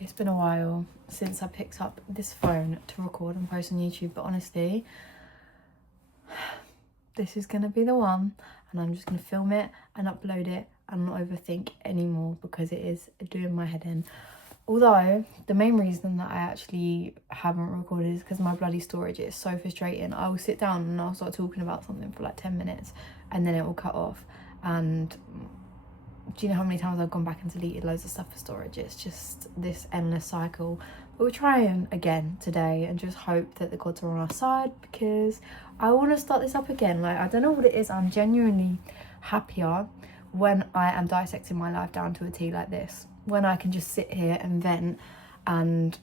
It's been a while since I picked up this phone to record and post on YouTube, but honestly, this is going to be the one, and I'm just going to film it and upload it and not overthink anymore because it is doing my head in. Although, the main reason that I actually haven't recorded is because my bloody storage is so frustrating. I will sit down and I'll start talking about something for like 10 minutes and then it will cut off. And do you know how many times I've gone back and deleted loads of stuff for storage? It's just this endless cycle. But we're trying again today and just hope that the gods are on our side, because I want to start this up again. Like, I don't know what it is. I'm genuinely happier when I am dissecting my life down to a T like this. When I can just sit here and vent and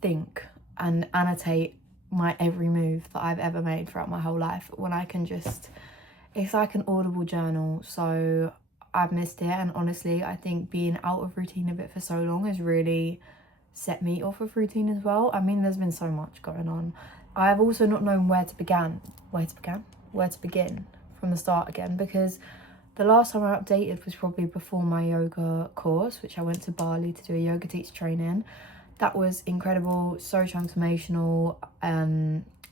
think and annotate my every move that I've ever made throughout my whole life. When I can just, it's like an audible journal. So I've missed it, and honestly I think being out of routine a bit for so long has really set me off of routine as well. I mean, there's been so much going on. I have also not known where to begin from the start again, because the last time I updated was probably before my yoga course, which I went to Bali to do a yoga teacher training. That was incredible, so transformational.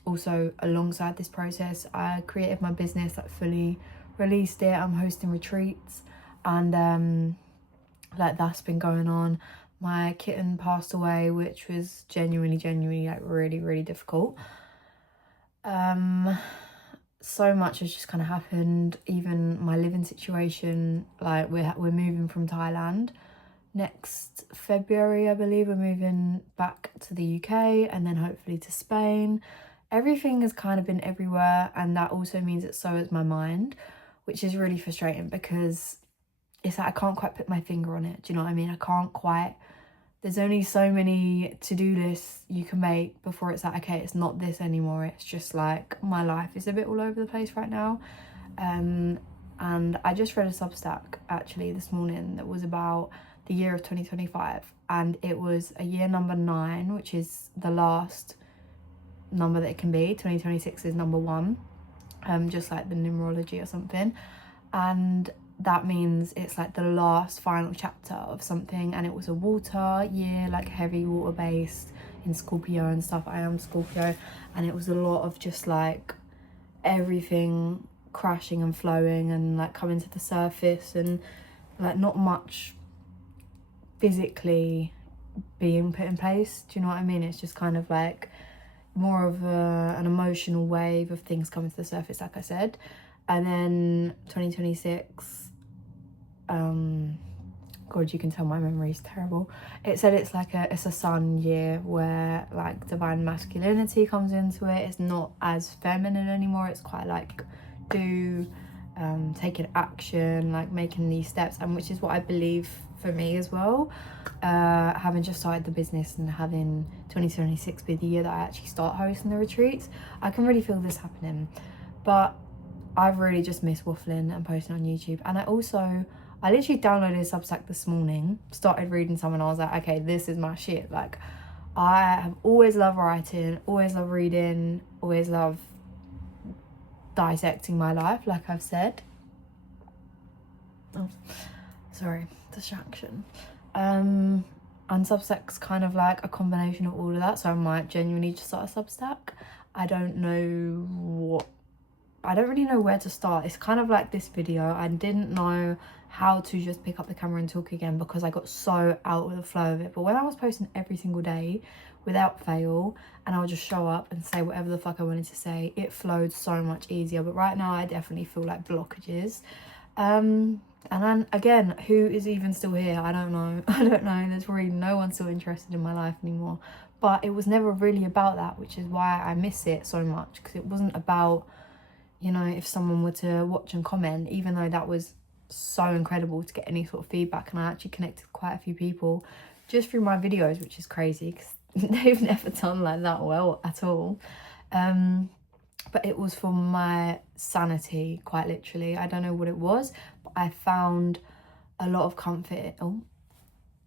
Also, alongside this process, I created my business, like fully released it. I'm hosting retreats, and like that's been going on. My kitten passed away, which was genuinely like really difficult. So much has just kind of happened. Even my living situation, like we're moving from Thailand next February, I believe. We're moving back to the UK and then hopefully to Spain. Everything has kind of been everywhere, and that also means that so is my mind, which is really frustrating because it's like I can't quite put my finger on it. Do you know what I mean? I can't quite. There's only so many to-do lists you can make before it's like, okay, it's not this anymore. It's just like my life is a bit all over the place right now. And I just read a Substack actually this morning that was about the year of 2025, and it was a year number 9, which is the last number that it can be. 2026 is number 1, just like the numerology or something, and that means it's like the last final chapter of something. And it was a water year, like heavy water based in Scorpio and stuff. I am Scorpio, and it was a lot of just like everything crashing and flowing and like coming to the surface, and like not much physically being put in place. Do you know what I mean? It's just kind of like more of an emotional wave of things coming to the surface, like I said. And then 2026, God, you can tell my memory is terrible. It said it's like it's a sun year where like divine masculinity comes into it. It's not as feminine anymore. It's quite like taking action, like making these steps, and which is what I believe for me as well. Having just started the business and having 2026 be the year that I actually start hosting the retreats, I can really feel this happening. But I've really just missed waffling and posting on YouTube. And I literally downloaded Substack this morning, started reading some, and I was like, okay, this is my shit. Like, I have always loved writing, always loved reading, always loved dissecting my life, like I've said. Oh, sorry, distraction. And Substack's kind of like a combination of all of that, so I might genuinely just start a Substack. I don't really know where to start. It's kind of like this video. I didn't know how to just pick up the camera and talk again because I got so out of the flow of it. But when I was posting every single day without fail, and I would just show up and say whatever the fuck I wanted to say, it flowed so much easier. But right now I definitely feel like blockages. And then again, who is even still here? I don't know. There's really no one still interested in my life anymore. But it was never really about that, which is why I miss it so much, because it wasn't about, you know, if someone were to watch and comment, even though that was so incredible to get any sort of feedback. And I actually connected with quite a few people just through my videos, which is crazy because they've never done like that well at all. But it was for my sanity, quite literally. I don't know what it was, but I found a lot of comfort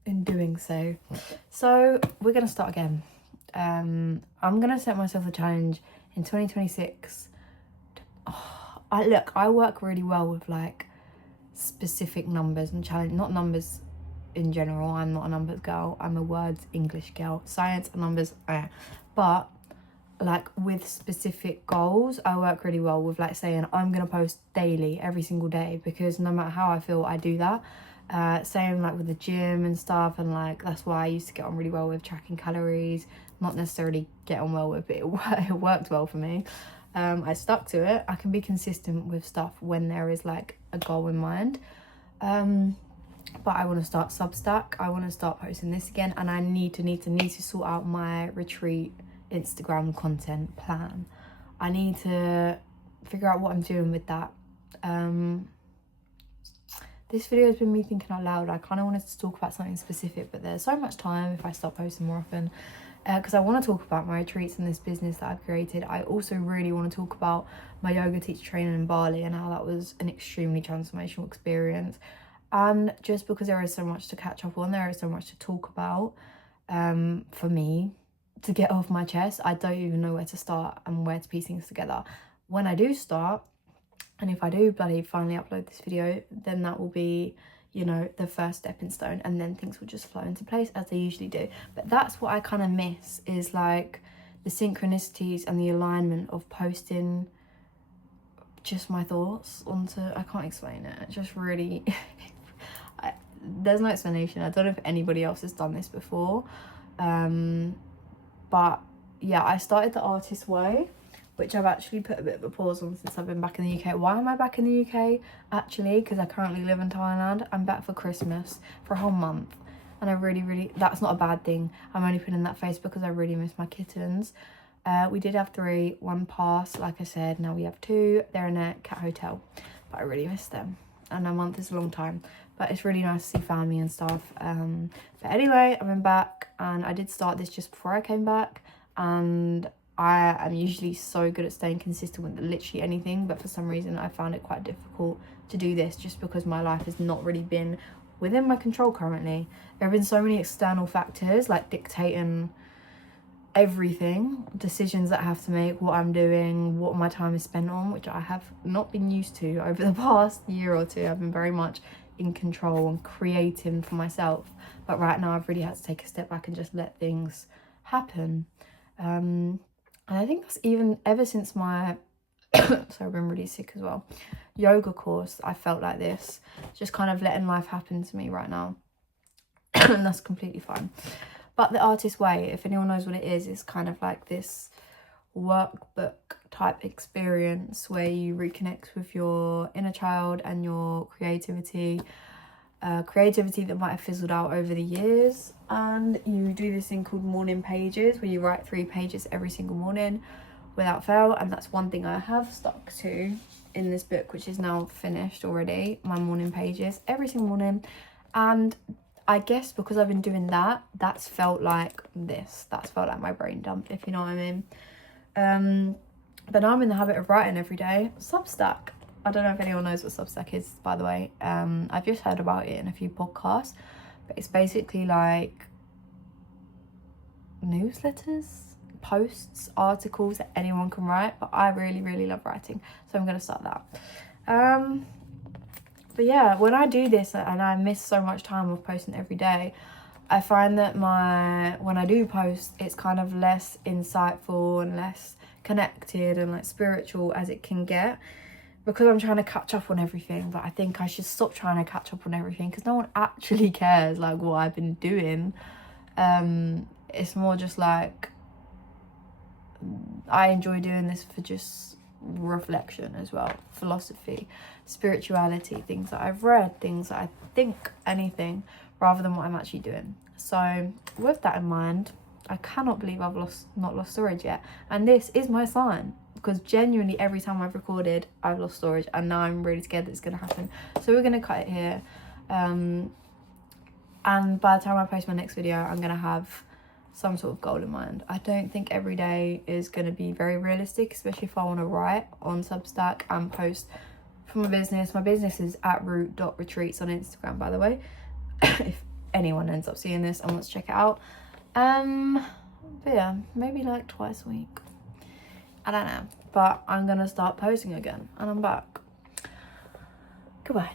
in doing so. So we're going to start again. I'm going to set myself a challenge in 2026. I work really well with like specific numbers and challenge, not numbers in general. I'm not a numbers girl. I'm a words English girl. Science and numbers, but like with specific goals, I work really well with like saying I'm gonna post daily every single day, because no matter how I feel, I do that. Same like with the gym and stuff, and like that's why I used to get on really well with tracking calories. Not necessarily get on well with it, it worked well for me. I stuck to it. I can be consistent with stuff when there is like a goal in mind. But I want to start Substack. I want to start posting this again, and I need to sort out my retreat Instagram content plan. I need to figure out what I'm doing with that. This video has been me thinking out loud. I kind of wanted to talk about something specific, but there's so much time if I start posting more often, because I want to talk about my retreats and this business that I've created. I also really want to talk about my yoga teacher training in Bali and how that was an extremely transformational experience. And just because there is so much to catch up on, there is so much to talk about, for me to get off my chest. I don't even know where to start and where to piece things together. When I do start, and if I do bloody finally upload this video, then that will be, you know, the first stepping stone, and then things will just flow into place as they usually do. But that's what I kind of miss, is like the synchronicities and the alignment of posting just my thoughts onto, I can't explain it, it just really there's no explanation. I don't know if anybody else has done this before, but yeah, I started the Artist Way, which I've actually put a bit of a pause on since I've been back in the UK. Why am I back in the UK? Actually, because I currently live in Thailand. I'm back for Christmas for a whole month, and I really, that's not a bad thing. I'm only putting that face because I really miss my kittens. We did have 3, 1 passed, like I said. Now we have 2. They're in a cat hotel, but I really miss them, and a month is a long time, but it's really nice to see family and stuff. But anyway, I've been back, and I did start this just before I came back, and I am usually so good at staying consistent with literally anything, but for some reason I found it quite difficult to do this, just because my life has not really been within my control currently. There have been so many external factors like dictating everything, decisions that I have to make, what I'm doing, what my time is spent on, which I have not been used to over the past year or two. I've been very much in control and creating for myself, but right now I've really had to take a step back and just let things happen. And I think that's even ever since my sorry, I've been really sick as well, yoga course, I felt like this, just kind of letting life happen to me right now. And that's completely fine. But the Artist Way, if anyone knows what it is kind of like this workbook type experience where you reconnect with your inner child and your creativity that might have fizzled out over the years. And you do this thing called morning pages, where you write 3 pages every single morning without fail. And that's one thing I have stuck to in this book, which is now finished already, my morning pages every single morning. And I guess because I've been doing that, that's felt like my brain dump, if you know what I mean. But now I'm in the habit of writing every day. Substack, I don't know if anyone knows what Substack is, by the way. I've just heard about it in a few podcasts, but it's basically like newsletters, posts, articles that anyone can write, but I really love writing, so I'm gonna start that. But yeah, when I do this and I miss so much time of posting every day, I find that when I do post, it's kind of less insightful and less connected and like spiritual as it can get, because I'm trying to catch up on everything. But I think I should stop trying to catch up on everything, because no one actually cares like what I've been doing. It's more just like I enjoy doing this for just reflection as well, philosophy, spirituality, things that I've read, things that I think, anything, rather than what I'm actually doing. So with that in mind, I cannot believe I've not lost storage yet, and this is my sign, because genuinely every time I've recorded I've lost storage, and now I'm really scared that it's gonna happen. So we're gonna cut it here, and by the time I post my next video, I'm gonna have some sort of goal in mind. I don't think every day is going to be very realistic, especially if I want to write on Substack and post for my business. My business is @root.retreats on Instagram, by the way, if anyone ends up seeing this and wants to check it out. But yeah, maybe like twice a week, I don't know, but I'm gonna start posting again, and I'm back. Goodbye.